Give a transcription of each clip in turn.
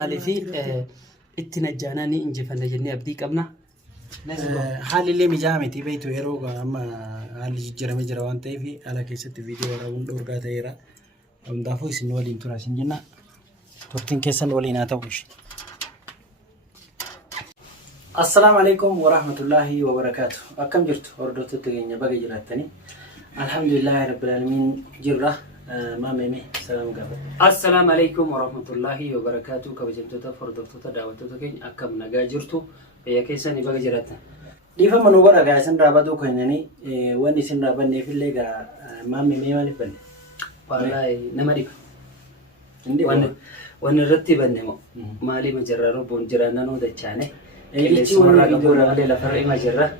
Alifi itti najjaananii injifanna jennee abdii qabna. Haalli illee mijaa'aa miti beektu yeroo amma haalli jijjiiramee jira waan ta'eef ala keessatti viidiyoo waraabuun dhorgaa ta'eera. Hundaafuu isin waliin tura isin jenna. Turtiin keessan waliin haa ta'u. Assalaamu alaikum wa rahmatullahi wa barakaatu. Akkam jirtu hordoftoota keenya baga jiraattanii. Alhamdulillahi rabbil aalamiin jirra. Maamee salaam gaafa. Assalaamu alaikum wa rahmatullahi wa barakaatu. Kabajamtoota hordoftoota daawwattoota keenya akkam nagaa jirtu fayyaa keessanii baga jiraattan. Dhiifama nu bara gaa isin raabatu keenyanii wanni isin raabanneef illee gaa maamee maaliif banne? Wallaahi nama dhiba. Wanni irratti banne moo maalii majarraa robboon jiraannanuu dachaane. Qilleensummaa qabu malee lafarra ima jirra.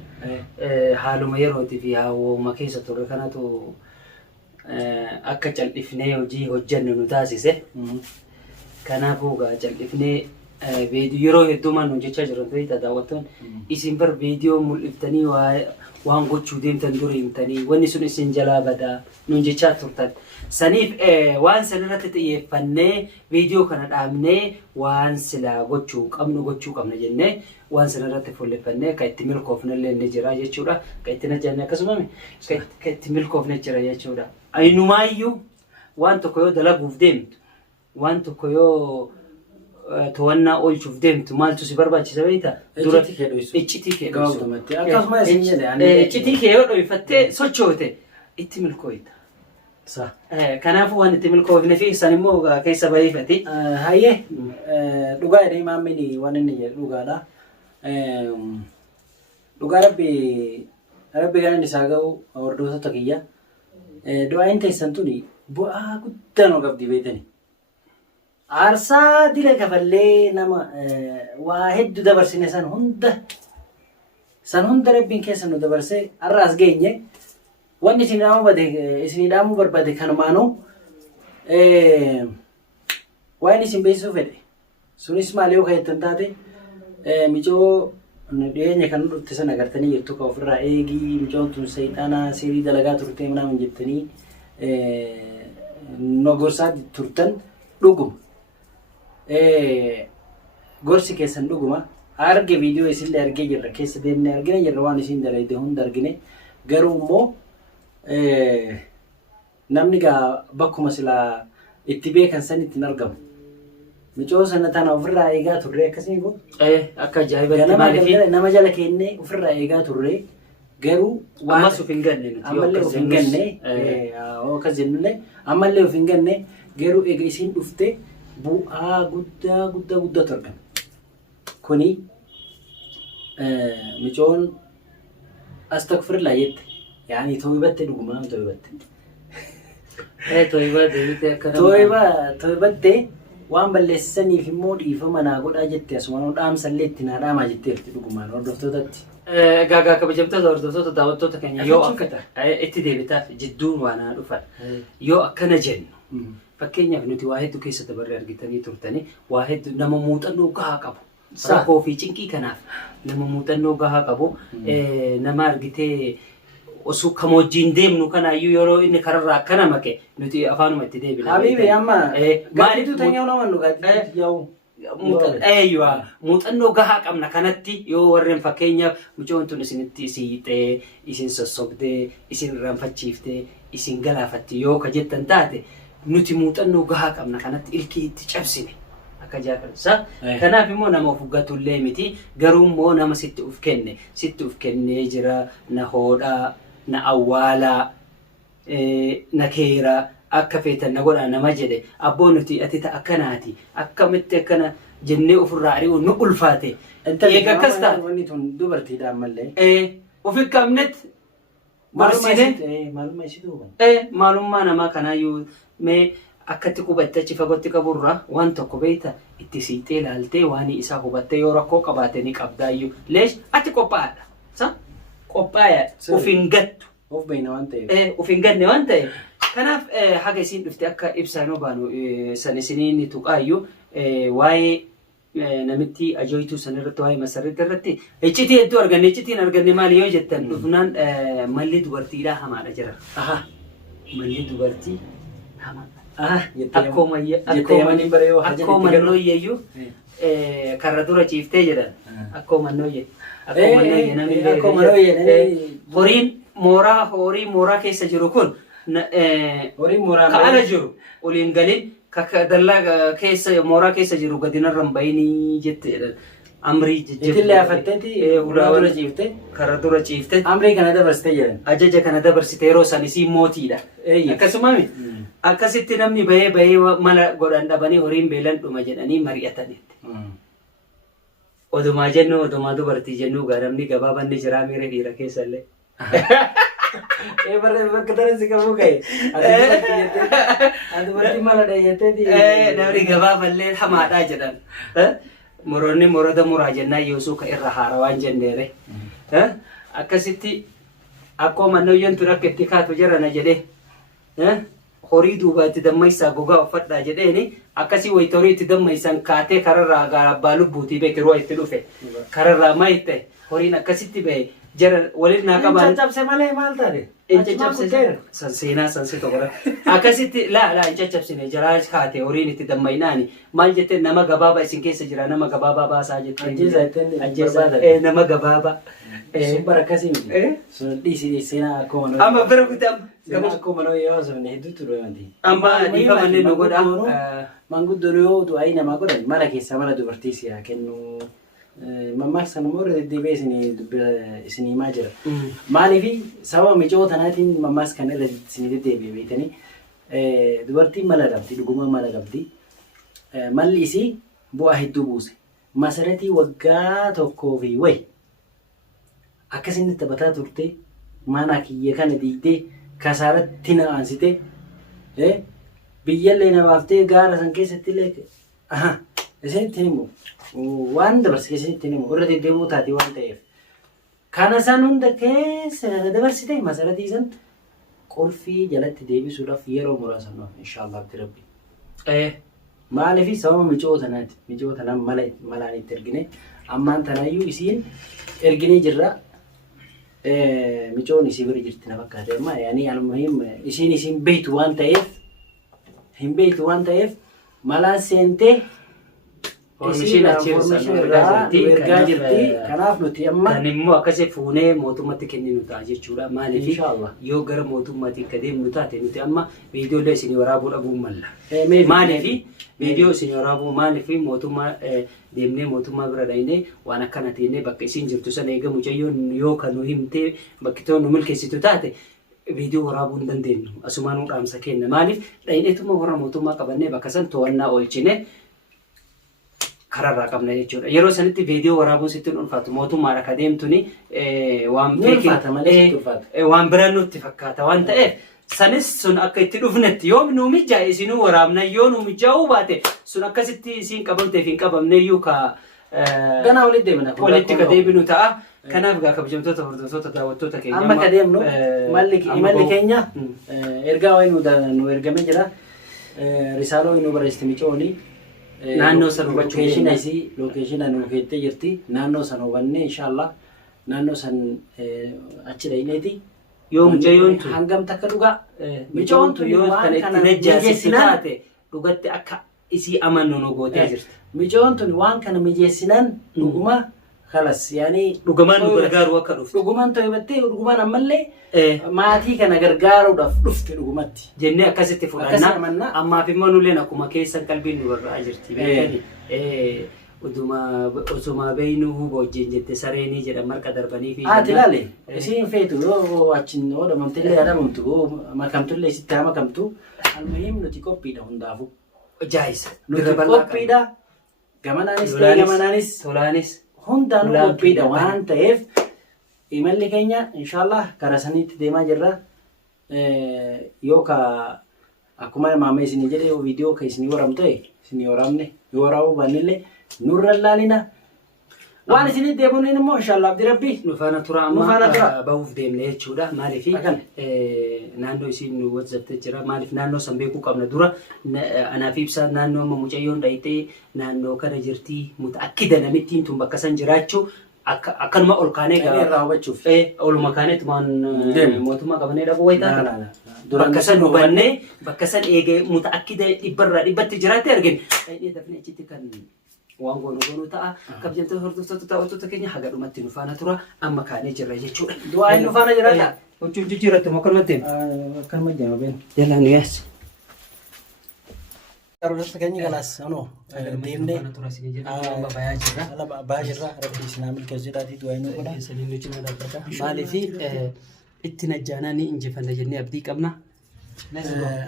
Haaluma yerootii fi haawwuma keessa turre kanatu akka cal'ifnee hojii hojjennu nu taasise. Kanaafuu gaa cal'ifnee yeroo hedduumaan nu jechaa jiran ta'ee daawwattoonni isin bar viidiyoo mul'iftanii waan gochuu deemtan durii himtanii wanni sun isin jalaa badaa nu jechaa turtan. Saniif waan sanirratti xiyyeeffannee viidiyoo kana dhaabnee waan silaa gochuu qabna jennee waan sanirratti fuulleffannee kan itti milkoofnellee ni jira jechuudha. Kan itti najjaanne akkasuma kan itti milkoofne jira jechuudha. Aynumaayyuu waan tokko yoo dalaguuf deemtu waan tokko yoo to'annaa oolchuuf deemtu maaltu si barbaachisa beektaa? Iccitii kee dho'isu. Akkasumas isin jedhe Iccitii kee yoo dho'ifattee sochoote itti milkooyta. Kanaafuu waan itti milkoofne fi san immoo keessa bareeffati. Hayyee dhugaa jedhee maamini waan inni jedhu dhugaadha. Dhugaa rabbi galan isaa ga'u hordoftoota kiyya. Du'aayin teessan tuni bu'aa guddaa nu qabdi beekani. Aarsaa dila kafallee nama waa hedduu dabarsine san hunda rabbiin keessa nu dabarsee har'aas geenye. Wanni isin dhaamuu barbaade kanumaanuu waan isin beeksisuu fedhe. Sunis maal yoo ka'ettan taate micoo dhiyeenya kan dhufte sana agartanii jirtu ka ofirraa eegii micoon tun seexanaa seerii dalagaa turtee manaa jettanii nogorsaa turtan dhuguma. Gorsi keessan dhuguma. Arge viidiyoo isinlee argee jirra keessa deemnee argine jirra waan isin dalayde hunda argine. Garuu immoo namni gaa bakkuma silaa itti beekan san ittiin argamu. Micoo sana tana ofirraa eegaa turre akkasii kun. Akka ajaa'ibatti maaliif nama jala keennee ofirraa eegaa turre garuu ammas of hin ganne ammallee of hin ganne akkas jennullee ammallee of hin ganne garuu eega isin dhufte bu'aa guddaatu argama. Kuni micoon astakfirlaa jette. Yani toibatte dhugumaan toibatte. Toibatte waan balleessaniif immoo dhiifama naa godhaa jette asuma dhaamsallee itti naa dhaamaa jetteerti dhugumaan hordoftootatti. Gaagaa kabajamtoota hordoftoota daawwattoota keenya yoo akka itti deebitaaf jidduun waan haa dhufan yoo akkana jennu fakkeenyaaf nuti waa hedduu keessa dabarree argitanii turtanii waa hedduu nama muuxannoo gahaa qabu. Rakkoo fi cinqii kanaaf nama muuxannoo gahaa qabu nama argitee osoo kamoojjiin deemnu kanaayyuu yeroo inni kararraa akkana make nuti afaanuma itti deebina. Habibi amma maalitu tanyoo nama dhugaatti yaa'u. Muuxannoo gahaa qabna kanatti yoo warreen fakkeenyaaf micoon tun isinitti siixee isin sossobdee isin irraanfachiiftee isin galaafatte yoo ka jettan taate nuti muuxannoo gahaa qabna kanatti ilkii itti cabsine. Akka jaakarsa. Kanaaf immoo nama of gatullee miti garuu immoo nama sitti uf kennee jira na hoodhaa. Na awwaalaa na keeraa akka feetan na godhaa nama jedhe abboon nuti ati ta'a akkanaati akkamitti akkana jennee ofirraa ari'uu nu ulfaate. Eega akkas taate. Wanni tun dubartiidhaan mallee. Of hin qabnetti barsiisee maalummaa namaa kanaayyuu mee akkatti qubatte achi fagootti qaburraa waan tokko beekta itti siixee ilaaltee waan isaa hubattee yoo rakkoo qabaate ni qabdaayyuu leesh ati qophaa'aadha. Qophaa'aa of hin gattu. Of beekna waan ta'eef. Of hin ganne waan ta'eef. Kanaaf haga isin dhufte akka ibsaan baanu san isiniin tuqaayyuu waa'ee namitti ajooytuu sanirratti waa'ee masarratti irratti iccitii hedduu arganne iccitiin arganne maali yoo jettan dhufnaan malli dubartiidhaa hamaadha jira. Malli dubartii hamaadha. akkuma nooyyeeyyuu karra dura ciiftee jedhan akkuma nooyye horiin mooraa keessa jiru kun ka'ala jiru oliin galin dallaa keessa mooraa keessa jiru gadinarra hin bayinii jette jedhan amrii jijjiirraa afatteeti dura ciifte karra dura ciifte amrii kana dabarsite jedhan ajaja kana dabarsite yeroo san isii mootiidha akkasumami akkasitti namni bahee mala godhan dhabanii horiin beelan dhuma jedhanii mari'atanitti odumaa jennu odumaa dubartii jennu namni gabaabanni jiraa miira dhiira keessa illee bakka tanatti qabu ka'e dubartii mala dhayeetteeti namni gabaaballee hamaadhaa jedhan moroonni moroda muraa jennaa yoosuu ka irra haara waan jenneere akkasitti akkuma nooyyen ture akka itti kaatu jarana jedhee horii duuba itti dammaysaa gogaa uffadhaa jedheeni akkasii wayita horii itti dammaysan kaatee kararraa abbaa lubbuutii beekiroo itti dhufe kararraa maayite horiin akkasitti bahe jara waliin naa qabaan caccabse malee maal taate caccabse seenaa sansi tokkodha akkasitti laa caccabsine jaraa kaatee horiin itti dammaynaani maal jettee nama gabaabaa isin keessa jira nama gabaabaa baasaa jettee ajjeesa nama gabaabaa sun bara akkasii sun dhiisi seenaa akkuma nooyee amma bira kutam seenaa akkuma nooyee yoo sun hedduutu dhumanti amma dhiifamanne nu godha manguddoon yoo du'aa namaa godhan mala keessaa mala dubartii siyaa kennu mammaaksan immoo deddeebi'ee isinii himaa jira. Maaliif sababa micoo tanaatiin mammaas kan irra isinii deddeebi'ee beekanii dubartiin mala qabdi dhuguma mala qabdi. Malli isii bu'aa hedduu buuse. Masaratii waggaa tokkoo fi wayi akkasiin taphataa turte mana kiyya kana diigdee kasaaratti na aansite biyyallee na baaftee gaara san keessatti illee isinitti himu. waan dabarse keessatti ni irra deddeebi'uu taate waan ta'eef kana san hunda keessa dabarsite masaratii san qolfii jalatti deebisuudhaaf yeroo muraasa nuuf inshallah rabbi maaliif sababa micoo tanaan malaan itti ergine ammaan tanaayyuu isiin erginee jirra micoon isii bira jirti na fakkaate amma yaani almuhim isiin beektu waan ta'eef malaan seentee Ormishiin ergaa jirti kanaaf nuti amma kan immoo akkasii fuunee mootummatti kenninu ta'a jechuudha maaliif yoo gara mootummaatti deemnu taate nuti amma viidiyoolee isinii waraabuu dhabuun malla maaliif viidiyoo isinii waraabuu maaliif mootummaa deemnee mootummaa bira dhaynee waan akkana teennee bakka isiin jirtu sana eegamu jayyoon yoo kan nu himtee bakkitoo nu milkeessitu taate viidiyoo waraabuu hin dandeenyu asumaan dhaamsa kenna maaliif dhayneetuma warra mootummaa qabannee bakka san to'annaa oolchine kararraa qabna jechuudha. Yeroo sanitti viidiyoo waraabuun sitti ulfaatu mootummaadha ka deemtuni waan biraan nutti fakkaata waan ta'eef sanis sun akka itti dhufnetti yoo nu mijaa'e isinuu waraabna yoo nu mijaa'uu baate sun akkasitti isiin qabamteef hin qabamne iyyuu ka ganaa walitti deemna walitti ka deebinu ta'a. Kanaaf gaa kabajamtoota hordoftoota daawwattoota keenya amma ka deemnu malli keenya ergaa wayii nu ergamee jira risaaloo nu barreessite micooni naannoo san hubachuu lokeeshina nu keettee jirti naannoo san hubanne inshallah naannoo san achi dhayneeti yoo mucayyoon tu hangam takka dhugaa micoon tu yoo kan itti najjaasisu taate dhugatti akka isii amannu nu gootee jirti micoon tun waan kana mijeessinan dhuguma kalas yaani dhugumaan nu gargaaru akka dhuftu dhugumaan ta'e battee dhugumaan ammallee maatii kana gargaaruudhaaf dhufte dhugumatti jennee akkasitti fudhannaa ammaaf immoo nulleen akkuma keessan qalbiin nu barraa jirti beekani utuma beeynu boojjeen jette sareenii jedhan marqa darbanii fi ilaale isiin feetu yoo achin oodhamamtillee adamamtu makamtullee isitti haa makamtu almuhiim nuti qophiidha hundaafu jaayisa nuti qophiidha gamanaanis tolaanis hundaan qophiidha waan ta'eef imalli keenya inshallah karaa saniitti deemaa jirra yoo ka akkuma maama isinii jedhe yoo viidiyoo ka isinii waraabnu ta'e isinii waraabne yoo waraabuu baannillee nurra laalina waan isinii deemuun immoo inshallah abdi rabbi nu faana tura amma bahuuf deemne jechuudha maaliif naannoo isiin nu whatsappte jira maaliif naannoo san beekuu qabna dura anaaf ibsaa naannoo amma mucayyoon dhayitee naannoo kana jirtii mutaakkida namittiin tun bakka san jiraachuu akkanuma ol kaanee Inni irraa hubachuuf. oluma kaaneetumaan mootummaa qabanee dhabuu wayitaa. Duraan Bakka san hubannee bakka san eegee muta akki dhibbarraa dhibbatti jiraate argine. Dhaqnee dafnee achitti kan waan goonu ta'a. Kabajamtoota hordoftoota taa'ottoota keenya haga dhumatti nu faana tura amma kaanee jirra jechuudha. Du'aa nu faana jiraata. Huccuu jijjiirratti moo akkanumatti? Akkanuma deema been. Yalla nu yaas. Hordoftoota keenya kanaas deemnee bayaa jirra rabbi isinaa milkeessu jedhaatii du'aa inni godha. Maaliif itti najjaanaa ni injifanna jennee abdii qabna.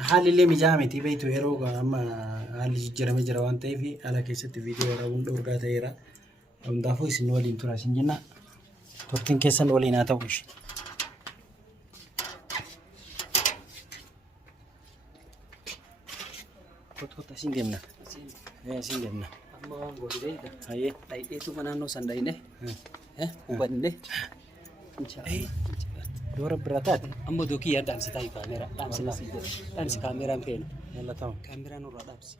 Haalli illee mijaa'aa miti beektu yeroo amma haalli jijjiiramee jira waan ta'eef ala keessatti viidiyoo waraabuun dhoorgaa ta'eera. Hundaafuu isin waliin tura isin jenna. Turtiin keessan waliin haa ta'u ishee. Kota isin deemna. Isin deemna. Amma waan godhu beekta. Hayyee. Dhaydheetuma naannoo san dhayne. Hubannee. Dura bira taate. Amma dookii yaa dhaamsi taa'e kaameeraa. Dhaamsi kaameraan feena. Yalla ta'u. Kaameraan irraa dhaamsi.